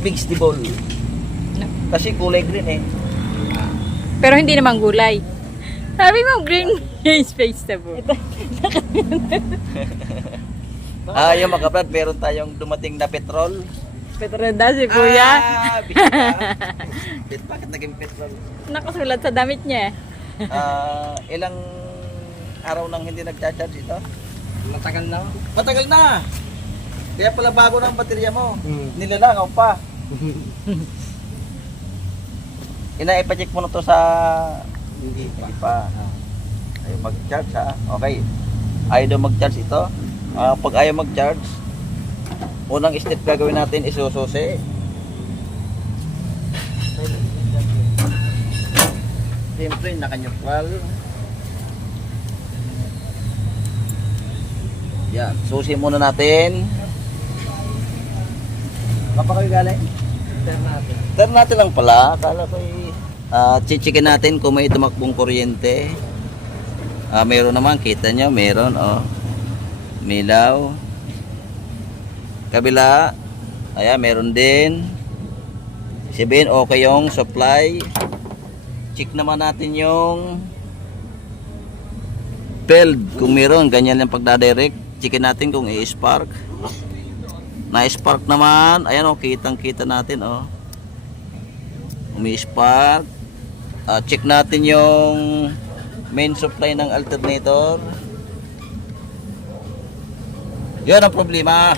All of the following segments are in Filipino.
vegetable. Kasi kulay green eh. Pero hindi naman gulay. Sabi mo, green is vegetable. Ah, yung mga kabrad, meron tayong dumating na petrol. Petroda si kuya. Ah. Bit, bakit naging petrol? Nakasulat sa damit niya. Ah, ilang araw nang hindi nagcha-charge ito? Matagal na. Matagal na! Kaya pala bago na ang baterya mo. Hmm. Nilalangaw pa. Ina-ipacheck mo na to sa... Hindi pa. Hindi pa. Ayaw mag-charge ha. Okay. Ayaw daw mag-charge ito. Ah, pag ayaw mag-charge, unang step gagawin natin isususi. Siyempre, naka-neutral. Yan, susi muna natin. Kapag kayo galing? Turn natin lang pala. Akala ko eh. Ah, chichikin natin kung may tumakbong kuryente. Ah, meron naman, kita nyo, meron, oh. Milaw. Kabila. Ayan, meron din. Sabihin, okay yung supply. Check naman natin yung build. Kung meron, ganyan lang pagdadirect. Checkin natin kung i-spark. Na-spark naman. Ayan, oh, kitang-kita natin, oh umi-spark. Ah, check natin yung main supply ng alternator. Yan ang problema.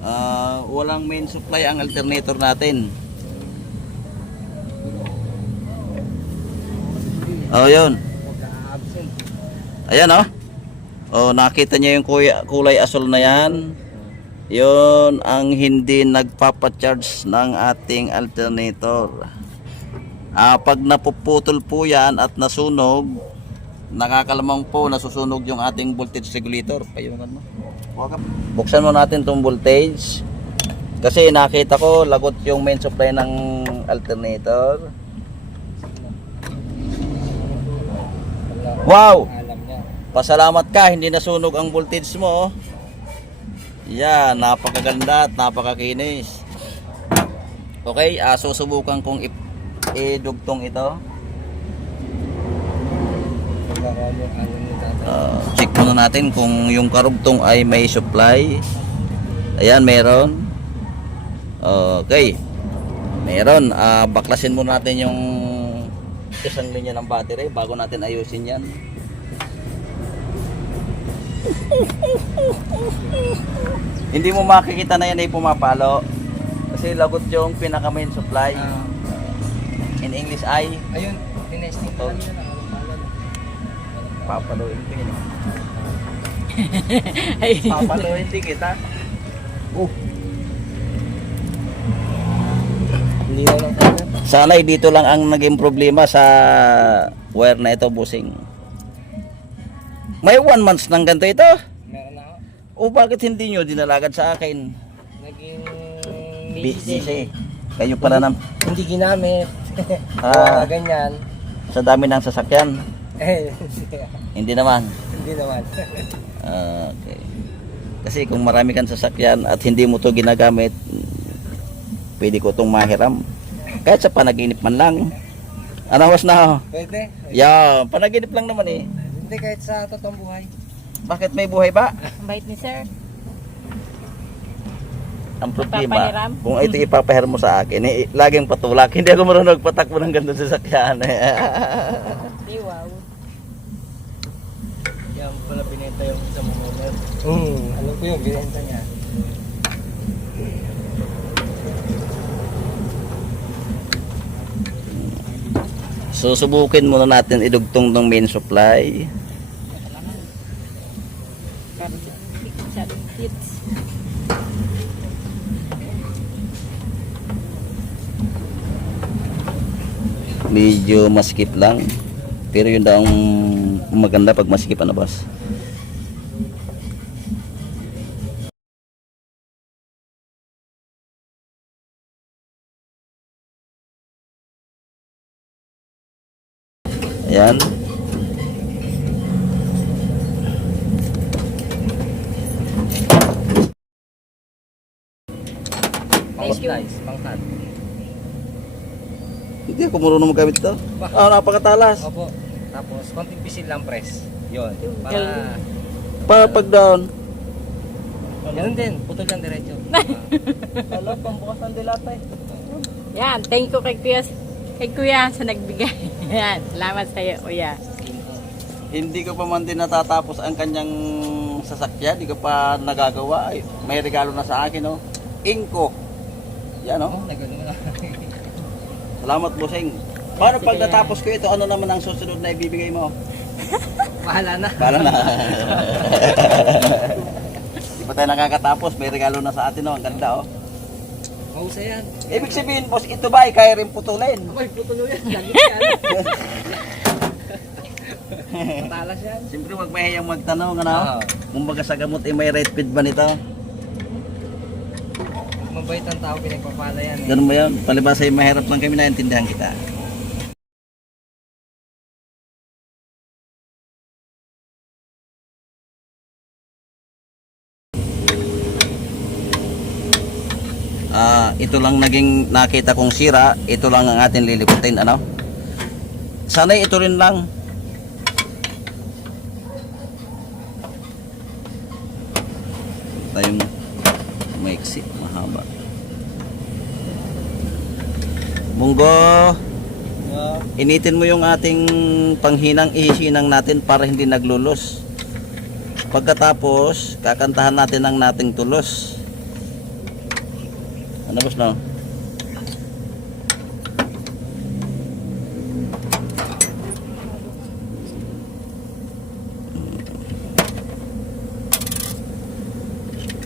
Ah, walang main supply ang alternator natin. Oh, yun. Ayan oh. Oh, nakita niyo yung kuya, kulay asol na yan. Yun ang hindi nagpapa-charge ng ating alternator. Ah, pag napuputol po yan at nasunog, nakakalamang po nasusunog yung ating voltage regulator. Payungan mo. Buksan mo natin tong voltage. Kasi nakita ko lagot yung main supply ng alternator. Wow! Pasalamat ka, hindi nasunog ang voltage mo. oh. Yan, napakaganda at napakakinis. Okay, ah, susubukan kong idugtong ito. Ah, check muna natin kung yung karugtong ay may supply. Ayan, meron. Okay. Meron. Ah, baklasin muna natin yung isang linya ng battery bago natin ayusin yan. Hindi mo makikita na yan ay pumapalo. Kasi lagot yung pinaka main supply. Ah, In English ay ayun, tinesting ko kanina na. Walang pala. papaluin ko yun. Ay, Papaluin din kita. Oh. Hindi na lang kaya. Sana'y dito lang ang naging problema sa wire na ito, busing. May one months ng ganito ito. Meron na ako. O bakit hindi nyo dinalagad sa akin? Naging Busy. Kayo pala ng Hindi ginamit. Ah. Ah. ganyan. sa dami ng sasakyan. Eh, Hindi naman. hindi naman. Ah, okay. Kasi kung marami kang sasakyan at hindi mo to ginagamit, pwede ko itong mahiram. Kahit sa panaginip man lang. Ano was na? Pwede. Yeah, panaginip lang naman eh. Hindi kahit sa totoong buhay. Bakit may buhay ba? ang bait ni sir. Ang problema, kung ito ipapahiram mo sa akin, eh, laging patulak. Hindi ako marunong magpatakbo ng ganito sa sakyan. Di wow. Yan pala binenta yung isang motor. Hmm, alam ko yun, binenta niya. Susubukin muna natin idugtong ng main supply. Medyo maskip lang. Pero yun daw ang maganda pag maskip ano boss. Ayan. Yung... Guys, pangkat. Hindi ako marunong magamit to. Ah, napakatalas. Opo. Tapos, konting pisil lang press. Yun. Para. Para pag down. ganun din. Putol lang diretso. Alam, pambukas ng dilata eh. Yan, thank you kay Kuya, kay Kuya sa nagbigay. Yan, salamat sa iyo, Kuya. Hindi ko pa man din natatapos ang kanyang sasakyan. Hindi ko pa nagagawa. Ay, may regalo na sa akin, oh. Inko. Yan, na. Salamat, Busing. Paano pag natapos ko ito, ano naman ang susunod na ibibigay mo? Bahala na. Para na. Di pa tayo nakakatapos, may regalo na sa atin, oh. Ang ganda, oh. Mahusay yan. Ibig sabihin, boss, ito ba ay kaya rin putulin? Abay, putulo yan. Lagi yan. Matalas yan. Siyempre, wag mahiyang magtanong, ano? Kumbaga sa gamot, eh, may right feed ba nito? Mabait ang tao, pinagpapala yan. Eh. Ganun ba yun? Palibasa yung mahirap lang kami naintindihan kita. Ah, ito lang naging nakita kong sira, ito lang ang ating liliputin, ano? Sana'y ito rin lang. Tayong Munggo, initin mo yung ating panghinang ihisinang natin para hindi naglulos. Pagkatapos, kakantahan natin ang nating tulos. Ano boss no?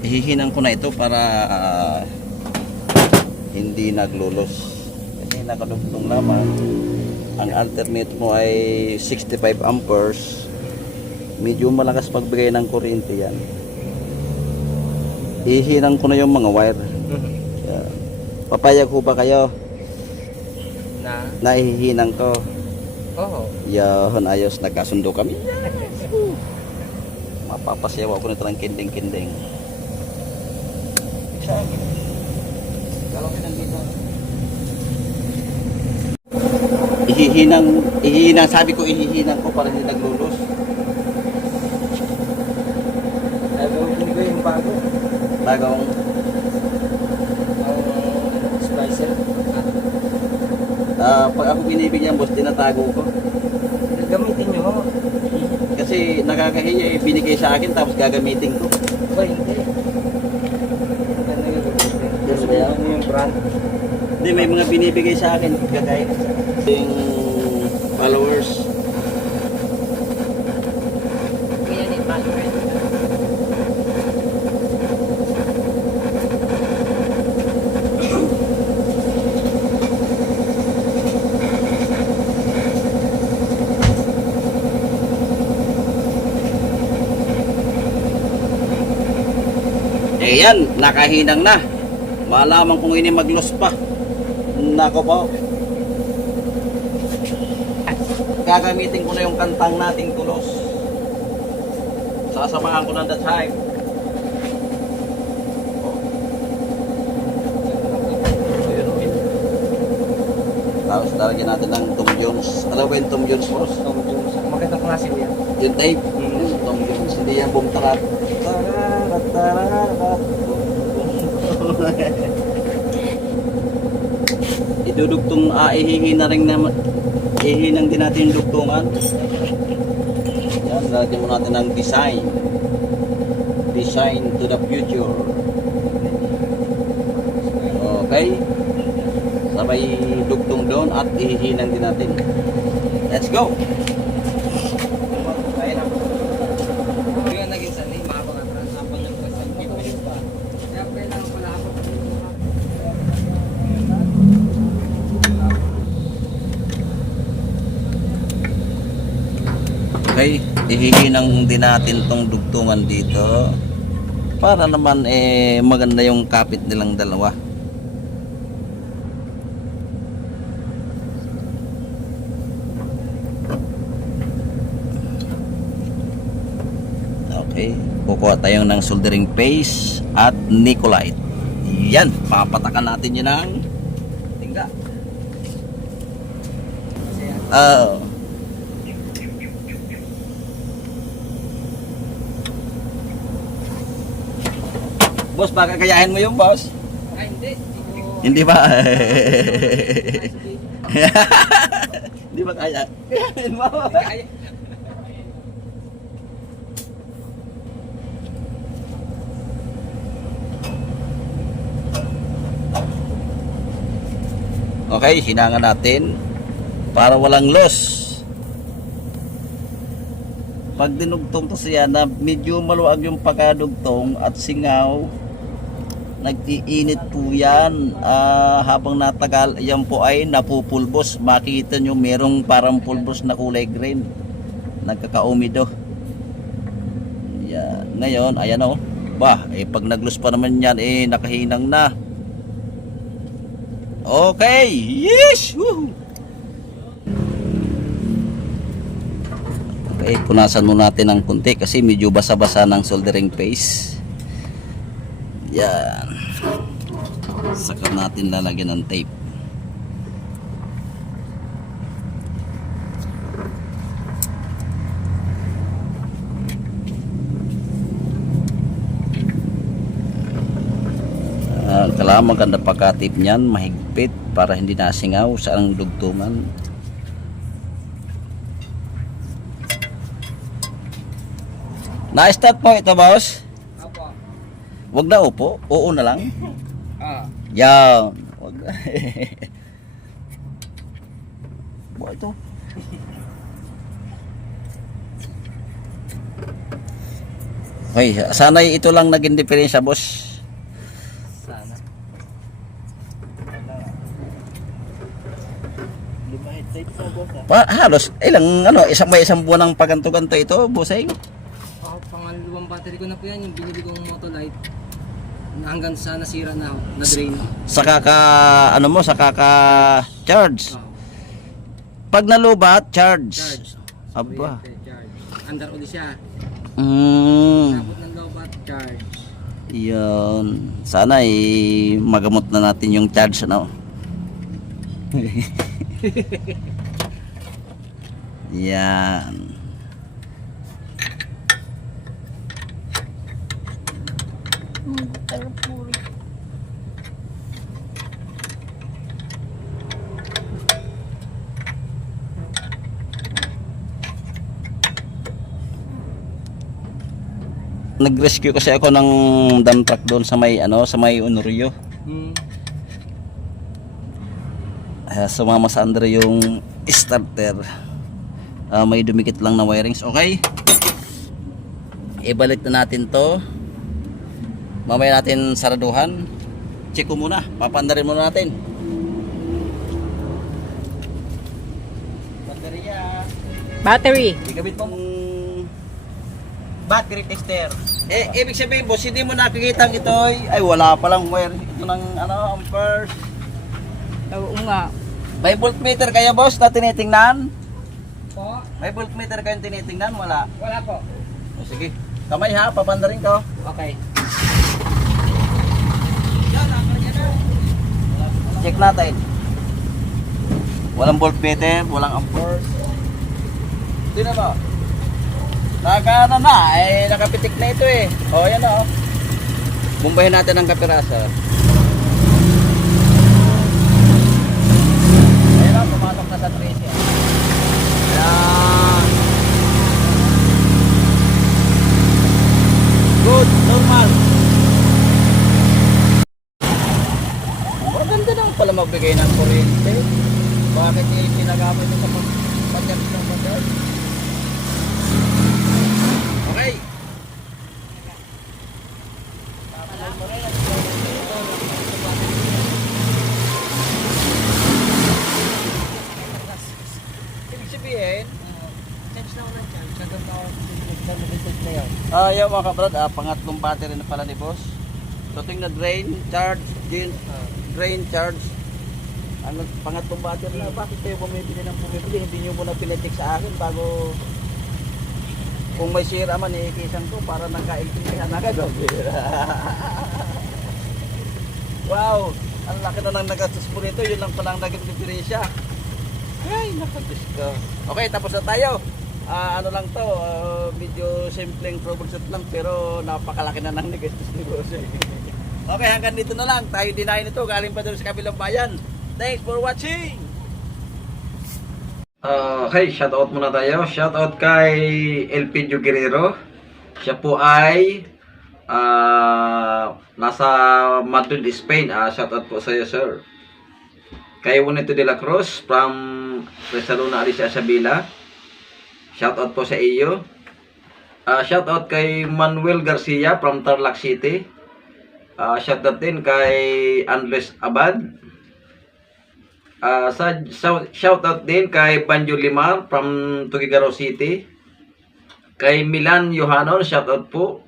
Ihihinang ko na ito para ah, hindi naglulos. Nakadugtong lamang. Ang alternate mo ay 65 amperes. Medyo malakas pagbigay ng kuryente yan. Ihihinang ko na yung mga wire. Yan. Papayag ho ba kayo Na? na ihihinang ko? Oo. Yan, ayos. Nagkasundo kami. Mapapasayaw ako nito ng kinding-kinding. Kalau kita dito. Ihihinang, ihihinang, sabi ko ihihinang ko para hindi naglulos. Ay, gawin ko yung bago. Bagong, Ang splicer. ah, pag ako binibigyan boss, tinatago ko. Gamitin nyo. Kasi nakakahiya eh, binigay sa akin tapos gagamitin ko. Ba, hindi. Ano? Ano yung brand? Hindi, may mga binibigay sa akin, kagaya yung followers. Valorant. Eh nakahinang na. Malaman kung ini maglos pa. Nako po. Gagamitin ko na yung kantang nating tulos. Sasamahan ko ng the time. Tapos lalagyan natin ng Tom Jones. Alam mo yung Tom Jones boss? Tom Jones. Magandang klase yan. Yung tape. Tom Jones. Hindi yan boom tarat. Tararat, tararat. Idudugtong ah, ihihi na rin naman. Ihihinang din natin yung dugtungan. Yan, lalagyan mo natin ng design. Design to the future. Okay. Sabay dugtong doon at ihihinang din natin. Let's go! Kung yung naging sanay, makapag-atras. Kapag nagpasan, may pulis pa. Kaya kailangan pala ako. Okay, ihihinang din natin tong dugtungan dito para naman eh maganda yung kapit nilang dalawa. Okay, kukuha tayo ng soldering paste at Nicolite. Yan, papatakan natin yun ng tingga. Oh. Boss, baka kayahin mo yung boss? Ay, hindi. Hindi ba? Hindi ba kaya? Kayahin mo. Kaya. Okay, hinangan natin para walang loss. Pag dinugtong to siya na medyo maluwag yung pagkadugtong at singaw, nag-iinit po yan Ah, habang natagal, yan po ay napupulbos. Makikita nyo merong parang pulbos na kulay green. Nagkakaumido. Yan. Ngayon, ayan o. Bah, eh pag naglos pa naman yan, eh nakahinang na. Okay. Yes! Woo! Okay, punasan muna natin ng kunti kasi medyo basa-basa ng soldering paste. Yan. Saka natin lalagyan ng tape. Ah, kailangan maganda pagkatip niyan, mahigpit para hindi nasingaw sa ang dugtungan. Na-start po ito, boss. Wag na upo, oo na lang. Ah. Yan. Wag na. Ba ito? Okay, sanay ito lang naging diferensya, boss. Sana. Pa, halos ilang ano, isang may isang buwan ng paganto-ganto ito, busing. Ako, pangalawang battery ko na po yan, yung binili kong Motolite. Na hanggang sa nasira na ako, na-drain. Saka ka ano mo, saka ka charge. Oh, Pag nalubat, charge. charge. Aba. Kuryente, charge. Under uli siya. Mm. Tapos ng lobat, charge. Yun. Sana eh, magamot na natin yung charge ano. Yan. Nag-rescue kasi ako ng dump truck doon sa may ano, sa may Honorio. Hmm. Uh, sumama sa under yung starter. Ah, may dumikit lang na wirings. Okay. Ibalik na natin to. Mamaya natin saraduhan. Check ko muna. Papandarin muna natin. Baterya. Battery. Ikabit mo. Battery tester. Eh, ibig sabihin boss, hindi mo nakikita ito ay wala palang wire. Ito ng ano, amperes. Oo nga. May voltmeter kaya boss na tinitingnan? Po? May voltmeter kayong tinitingnan? Wala. Wala po. O sige. Kamay ha, papanda rin ko. Okay. Check natin. Walang voltmeter, walang amperes. Hindi na ba? Naka ano na, eh nakapitik na ito eh. O yan o. Bumbahin natin ang kapirasa. Ayan o, pumatok na sa 13. Ayan. Good, normal. Maganda lang pala magbigay ng kuryente. Bakit eh, sinagamit ito sa pag-charge ng motor? Okay. Ibig sabihin, Change na ako ng charge. Hanggang na ako na. Ah, yung mga kabrad, ah, pangatlong battery na pala ni boss. So, tingnan drain, charge, drain, drain, charge. Ano, pangatlong battery na, bakit kayo bumibili ng bumibili? Hindi nyo muna pinacheck sa akin bago kung may sira man, iikisan ko para nagkaintindihan agad. oh. Wow! Ang laki na nang nagastos mo rito. Yun lang palang naging diferensya. Ay, nakadis ka. Okay, tapos na tayo. Ah, ano lang to, ah, medyo simpleng troubleshoot lang pero napakalaki na nang nagastos ni Boss. okay, hanggang dito na lang. Tayo dinahin ito. Galing pa doon sa kabilang bayan. Thanks for watching! Uh, okay, shoutout muna tayo. Shoutout kay Elpidio Guerrero. Siya po ay ah, nasa Madrid, Spain. Ah, shoutout po sa iyo, sir. Kay Juanito de la Cruz from Resaluna, Alicia Sabila. Shoutout po sa iyo. Ah, shoutout kay Manuel Garcia from Tarlac City. Ah, shoutout din kay Andres Abad. Ah, sa shout, shoutout din kay Banjo Limar from Tugigaraw City. Kay Milan Yohanon, shoutout po.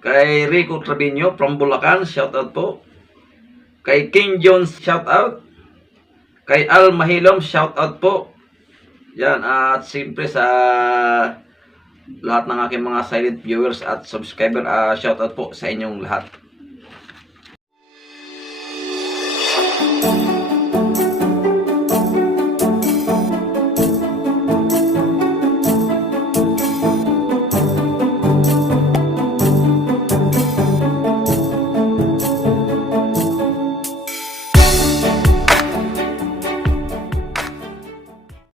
Kay Rico Trevino from Bulacan, shoutout po. Kay King Jones, shoutout. Kay Al Mahilom, shoutout po. Yan, at siyempre sa lahat ng aking mga silent viewers at subscriber, ah shoutout po sa inyong lahat.